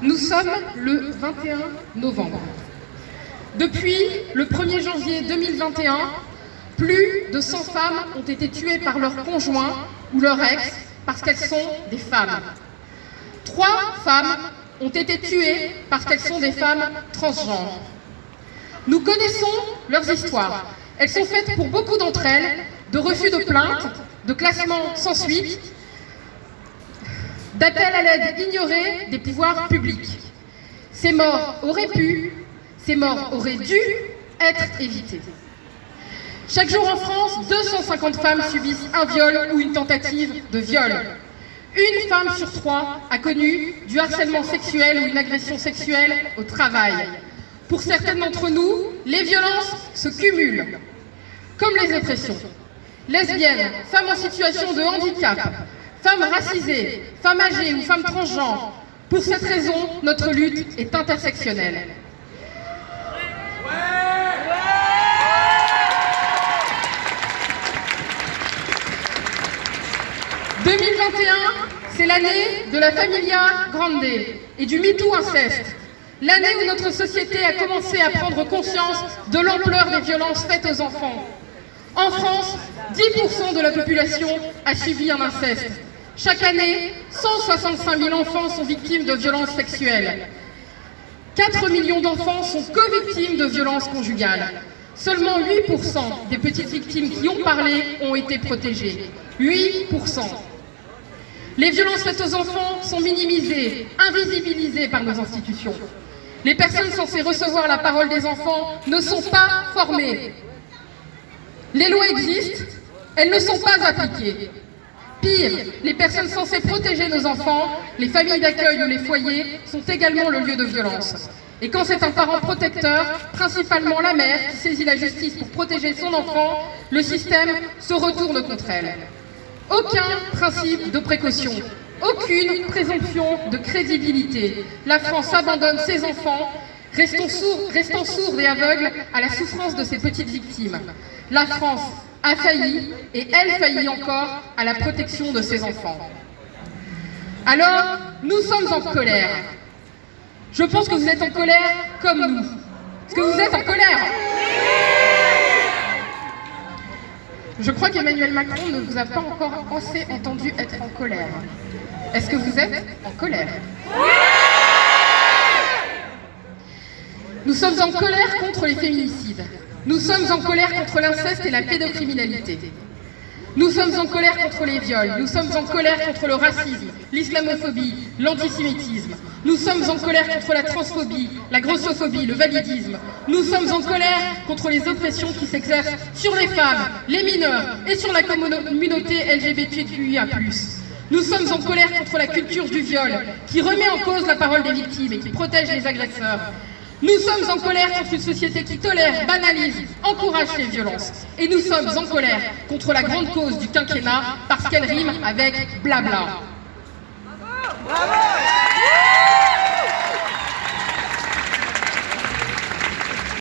Nous sommes le 21 novembre. Depuis le 1er janvier 2021, plus de 100 femmes ont été tuées par leur conjoint ou leur ex parce qu'elles sont des femmes. 3 femmes ont été tuées parce qu'elles sont des femmes transgenres. Nous connaissons leurs histoires. Elles sont faites pour beaucoup d'entre elles de refus de plainte, de classement sans suite, d'appel à l'aide ignoré des pouvoirs publics. Ces morts auraient pu, ces morts auraient dû être évitées. Chaque jour en France, 250 femmes subissent un viol ou une tentative de viol. Une femme sur 3 a connu du harcèlement sexuel ou une agression sexuelle au travail. Pour certaines d'entre nous, les violences se cumulent, comme les oppressions. Lesbiennes, femmes en situation de handicap, femmes racisées, femmes âgées ou femmes transgenres. Pour cette raison, notre lutte est intersectionnelle. 2021, c'est l'année de la Familia Grande et du MeToo inceste. L'année où notre société a commencé à prendre conscience de l'ampleur des violences faites aux enfants. En France, 10% de la population a subi un inceste. Chaque année, 165 000 enfants sont victimes de violences sexuelles. 4 millions d'enfants sont co-victimes de violences conjugales. Seulement 8% des petites victimes qui ont parlé ont été protégées. 8%. Les violences faites aux enfants sont minimisées, invisibilisées par nos institutions. Les personnes censées recevoir la parole des enfants ne sont pas formées. Les lois existent, elles ne sont pas appliquées. Pire, les personnes censées protéger nos enfants, les familles d'accueil ou les foyers, sont également le lieu de violence. Et quand c'est un parent protecteur, principalement la mère, qui saisit la justice pour protéger son enfant, le système se retourne contre elle. Aucun principe de précaution, aucune présomption de crédibilité. La France abandonne ses enfants, restant sourde et aveugle à la souffrance de ses petites victimes. La France a failli, et elle faillit encore, à la protection de ses enfants. Alors, nous sommes en colère. Je pense que vous êtes en colère comme nous. Est-ce que vous êtes en colère ? Je crois qu'Emmanuel Macron ne vous a pas encore assez entendu être en colère. Est-ce que vous êtes en colère ? Nous sommes en colère contre les féminicides. Nous sommes en colère contre l'inceste et la pédocriminalité. Nous sommes en colère contre les viols. Nous sommes en colère contre le racisme, l'islamophobie, l'antisémitisme. Nous sommes en colère contre la transphobie, la grossophobie, le validisme. Nous sommes en colère contre les oppressions qui s'exercent sur les femmes, les mineurs et sur la communauté LGBTQIA+. Nous sommes en colère contre la culture du viol, qui remet en cause la parole des victimes et qui protège les agresseurs. Nous sommes en colère contre une société qui tolère, banalise, encourage les violences. Et nous sommes en colère contre la grande cause du quinquennat parce qu'elle rime avec blabla. Bravo.